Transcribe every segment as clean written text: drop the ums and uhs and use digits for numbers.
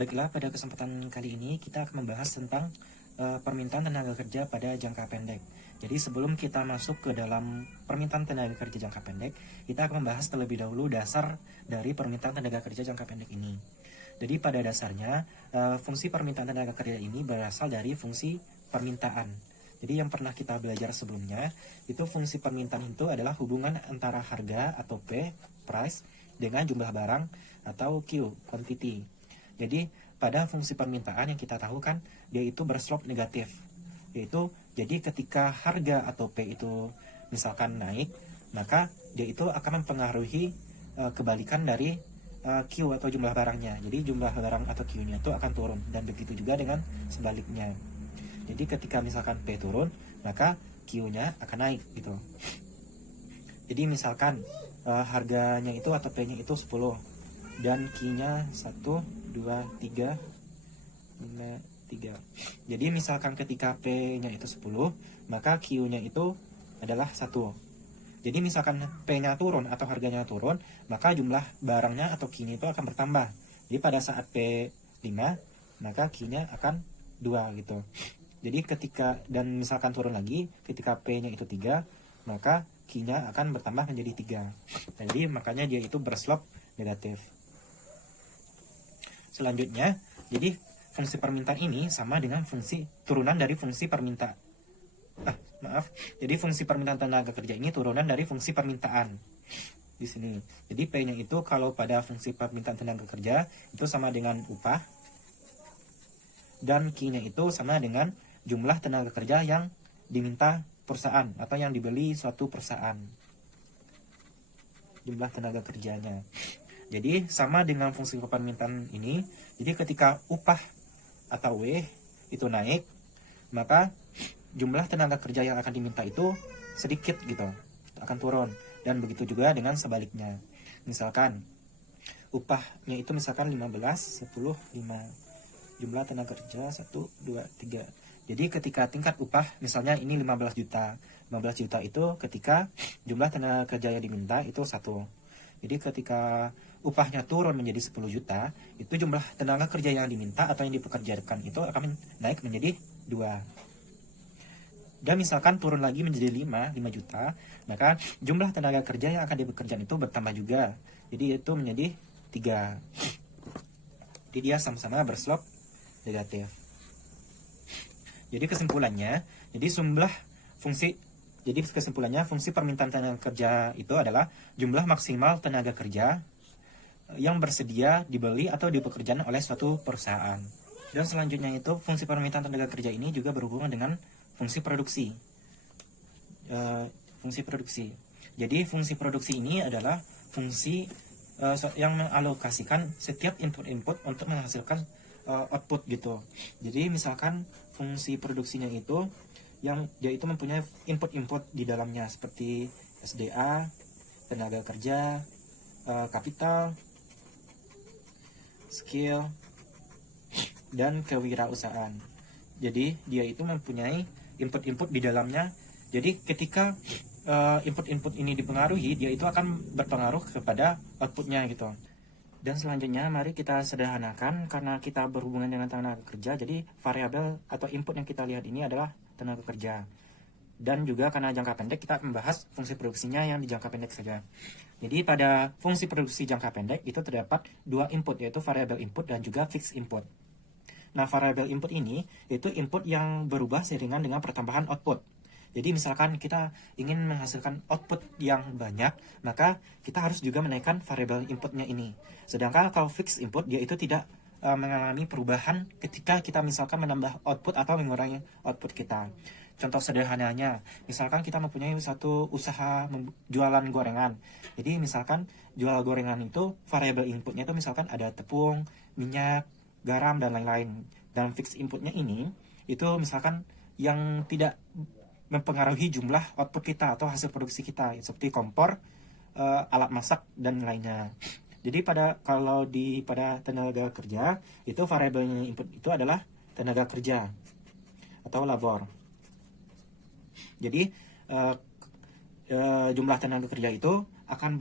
Baiklah, pada kesempatan kali ini kita akan membahas tentang permintaan tenaga kerja pada jangka pendek. Jadi sebelum kita masuk ke dalam permintaan tenaga kerja jangka pendek, kita akan membahas terlebih dahulu dasar dari permintaan tenaga kerja jangka pendek ini. Jadi pada dasarnya, fungsi permintaan tenaga kerja ini berasal dari fungsi permintaan. Jadi yang pernah kita belajar sebelumnya, itu fungsi permintaan itu adalah hubungan antara harga atau P, price, dengan jumlah barang atau Q, quantity. Jadi pada fungsi permintaan yang kita tahu kan, dia itu berslope negatif. Yaitu jadi ketika harga atau P itu misalkan naik, maka dia itu akan mempengaruhi kebalikan dari Q atau jumlah barangnya. Jadi jumlah barang atau Q-nya itu akan turun, dan begitu juga dengan sebaliknya. Jadi ketika misalkan P turun, maka Q-nya akan naik gitu. Jadi misalkan harganya itu atau P-nya itu 10 dan Q-nya 1, 2, 3, 5, 3. Jadi misalkan ketika P-nya itu 10, maka Q-nya itu adalah 1. Jadi misalkan P-nya turun atau harganya turun, maka jumlah barangnya atau Q-nya itu akan bertambah. Jadi pada saat P 5, maka Q-nya akan 2 gitu. Jadi ketika, dan misalkan turun lagi, ketika P-nya itu 3, maka Q-nya akan bertambah menjadi 3. Jadi makanya dia itu berslope negatif. Selanjutnya, jadi fungsi permintaan ini sama dengan fungsi turunan dari fungsi permintaan. Jadi fungsi permintaan tenaga kerja ini turunan dari fungsi permintaan di sini. Jadi P-nya itu kalau pada fungsi permintaan tenaga kerja itu sama dengan upah, dan Q-nya itu sama dengan jumlah tenaga kerja yang diminta perusahaan atau yang dibeli suatu perusahaan. Jumlah tenaga kerjanya. Jadi sama dengan fungsi permintaan ini. Jadi ketika upah atau W itu naik, maka jumlah tenaga kerja yang akan diminta itu sedikit gitu, akan turun. Dan begitu juga dengan sebaliknya. Misalkan upahnya itu misalkan 15, 10, 5. Jumlah tenaga kerja 1, 2, 3. Jadi ketika tingkat upah misalnya ini 15 juta. 15 juta itu ketika jumlah tenaga kerja yang diminta itu 1. Jadi ketika upahnya turun menjadi 10 juta, itu jumlah tenaga kerja yang diminta atau yang dipekerjakan itu akan naik menjadi 2. Dan misalkan turun lagi menjadi 5 juta, maka jumlah tenaga kerja yang akan dipekerjakan itu bertambah juga. Jadi itu menjadi 3. Jadi dia sama-sama berslope negatif. Jadi kesimpulannya, fungsi permintaan tenaga kerja itu adalah jumlah maksimal tenaga kerja yang bersedia dibeli atau dipekerjakan oleh suatu perusahaan. Dan selanjutnya itu fungsi permintaan tenaga kerja ini juga berhubungan dengan fungsi produksi. Jadi fungsi produksi ini adalah fungsi yang mengalokasikan setiap input-input untuk menghasilkan output gitu. Jadi misalkan fungsi produksinya itu yang dia itu mempunyai input-input di dalamnya seperti SDA, tenaga kerja, kapital, skill, dan kewirausahaan. Jadi dia itu mempunyai input-input di dalamnya. Jadi ketika input-input ini dipengaruhi, dia itu akan berpengaruh kepada outputnya gitu. Dan selanjutnya mari kita sederhanakan karena kita berhubungan dengan tenaga kerja. Jadi variabel atau input yang kita lihat ini adalah tenaga kerja. Dan juga karena jangka pendek kita membahas fungsi produksinya yang di jangka pendek saja. Jadi pada fungsi produksi jangka pendek itu terdapat 2 input, yaitu variabel input dan juga fixed input. Nah, variabel input ini yaitu input yang berubah seiringan dengan pertambahan output. Jadi misalkan kita ingin menghasilkan output yang banyak, maka kita harus juga menaikkan variabel inputnya ini. Sedangkan kalau fixed input, dia itu tidak mengalami perubahan ketika kita misalkan menambah output atau mengurangi output kita. Contoh sederhananya, misalkan kita mempunyai satu usaha jualan gorengan. Jadi misalkan jual gorengan itu variabel inputnya itu misalkan ada tepung, minyak, garam, dan lain-lain. Dan fixed inputnya ini itu misalkan yang tidak mempengaruhi jumlah output kita atau hasil produksi kita, seperti kompor, alat masak, dan lainnya. Jadi pada tenaga kerja itu variabelnya input itu adalah tenaga kerja atau labor. Jadi jumlah tenaga kerja itu akan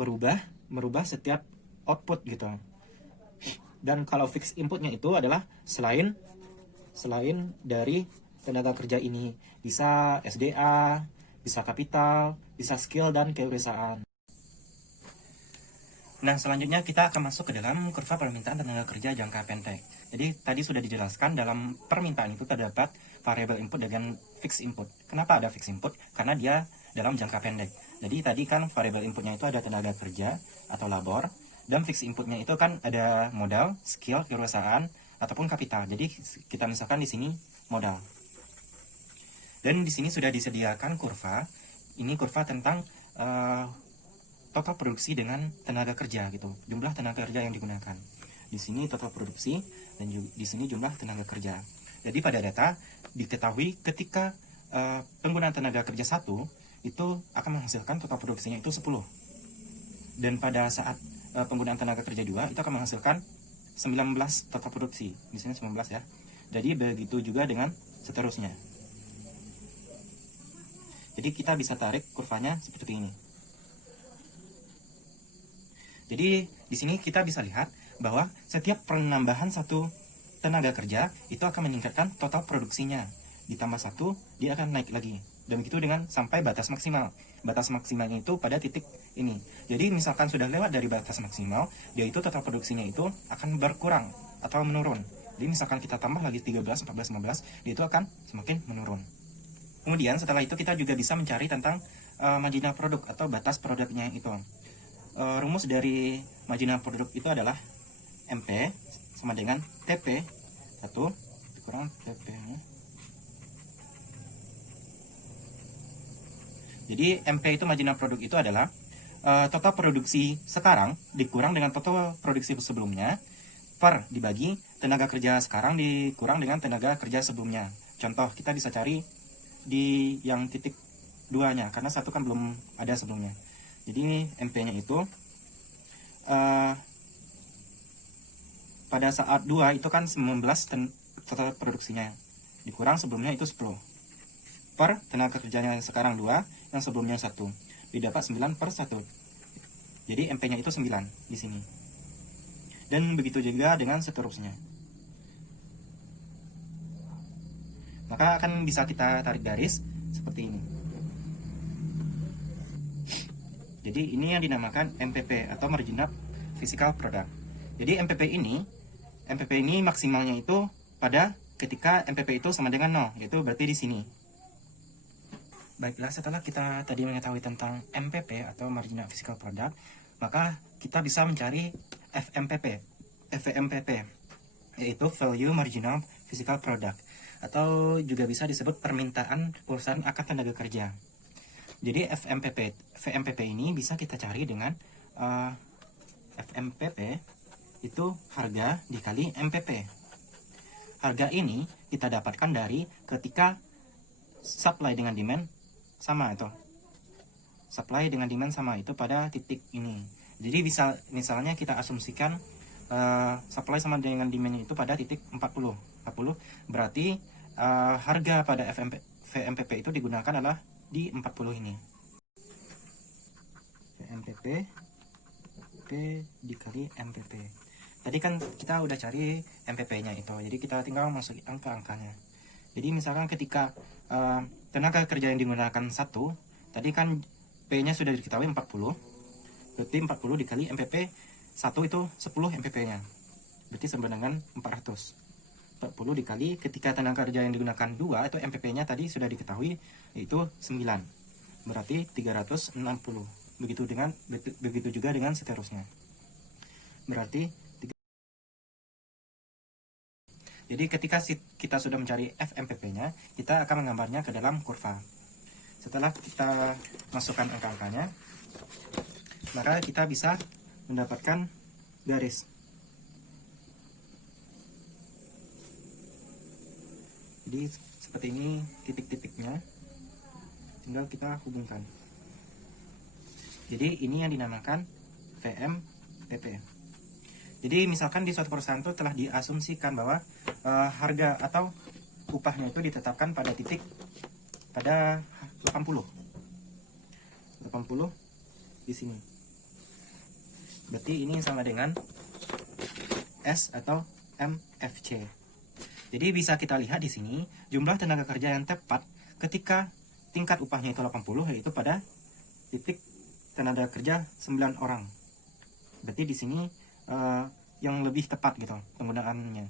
merubah setiap output gitu. Dan kalau fixed inputnya itu adalah selain dari tenaga kerja ini, bisa SDA, bisa kapital, bisa skill dan kebiasaan. Nah, selanjutnya kita akan masuk ke dalam kurva permintaan tenaga kerja jangka pendek. Jadi, tadi sudah dijelaskan dalam permintaan itu terdapat variable input dengan fixed input. Kenapa ada fixed input? Karena dia dalam jangka pendek. Jadi, tadi kan variable inputnya itu ada tenaga kerja atau labor, dan fixed inputnya itu kan ada modal, skill, kewirausahaan, ataupun kapital. Jadi, kita misalkan di sini modal. Dan di sini sudah disediakan kurva. Ini kurva tentang total produksi dengan tenaga kerja gitu, jumlah tenaga kerja yang digunakan. Di sini total produksi dan di sini jumlah tenaga kerja. Jadi pada data diketahui ketika penggunaan tenaga kerja 1 itu akan menghasilkan total produksinya itu 10. Dan pada saat penggunaan tenaga kerja 2 itu akan menghasilkan 19 total produksi. Di sini 19 ya. Jadi begitu juga dengan seterusnya. Jadi kita bisa tarik kurvanya seperti ini. Jadi di sini kita bisa lihat bahwa setiap penambahan satu tenaga kerja itu akan meningkatkan total produksinya. Ditambah 1, dia akan naik lagi. Dan begitu dengan sampai batas maksimal. Batas maksimalnya itu pada titik ini. Jadi misalkan sudah lewat dari batas maksimal, dia itu total produksinya itu akan berkurang atau menurun. Jadi misalkan kita tambah lagi 13, 14, 15, dia itu akan semakin menurun. Kemudian setelah itu kita juga bisa mencari tentang marginal produk atau batas produknya itu. Rumus dari marginal produk itu adalah MP sama dengan TP 1 dikurang TP. Jadi MP itu marginal produk itu adalah total produksi sekarang dikurang dengan total produksi sebelumnya per dibagi tenaga kerja sekarang dikurang dengan tenaga kerja sebelumnya. Contoh, kita bisa cari di yang titik 2-nya karena 1 kan belum ada sebelumnya. Jadi MP-nya itu pada saat 2 itu kan 19 total produksinya, dikurang sebelumnya itu 10 per tenaga kerjanya yang sekarang 2, yang sebelumnya 1, didapat 9 per 1. Jadi MP-nya itu 9 di sini. Dan begitu juga dengan seterusnya. Maka akan bisa kita tarik garis seperti ini. Jadi ini yang dinamakan MPP atau Marginal Physical Product. Jadi MPP ini maksimalnya itu pada ketika MPP itu sama dengan 0, yaitu berarti di sini. Baiklah, setelah kita tadi mengetahui tentang MPP atau Marginal Physical Product, maka kita bisa mencari FMPP, yaitu Value Marginal Physical Product, atau juga bisa disebut permintaan perusahaan akan tenaga kerja. Jadi VMPP ini bisa kita cari dengan FMPP itu harga dikali MPP. Harga ini kita dapatkan dari ketika supply dengan demand sama itu. Supply dengan demand sama itu pada titik ini. Jadi misalnya kita asumsikan supply sama dengan demand itu pada titik 40 berarti harga pada VMPP itu digunakan adalah di 40 ini. MPP P dikali MPP. Tadi kan kita udah cari MPP-nya itu. Jadi kita tinggal masukin angka-angkanya. Jadi misalkan ketika tenaga kerja yang digunakan 1, tadi kan P-nya sudah diketahui 40. Berarti 40 dikali MPP 1 itu 10 MPP-nya. Berarti sama dengan 400. 40 dikali ketika tenaga kerja yang digunakan 2 itu MPP-nya tadi sudah diketahui yaitu 9. Berarti 360. Begitu juga dengan seterusnya. Berarti jadi ketika kita sudah mencari FMPP-nya, kita akan menggambarnya ke dalam kurva. Setelah kita masukkan angka-angkanya, maka kita bisa mendapatkan garis. Jadi seperti ini titik-titiknya, tinggal kita hubungkan. Jadi ini yang dinamakan VMPP. Jadi misalkan di suatu perusahaan itu telah diasumsikan bahwa harga atau upahnya itu ditetapkan pada titik pada 80 di sini. Berarti ini sama dengan MFS atau MFC. Jadi bisa kita lihat di sini jumlah tenaga kerja yang tepat ketika tingkat upahnya itu 80, yaitu pada titik tenaga kerja 9 orang. Berarti di sini yang lebih tepat gitu penggunaannya.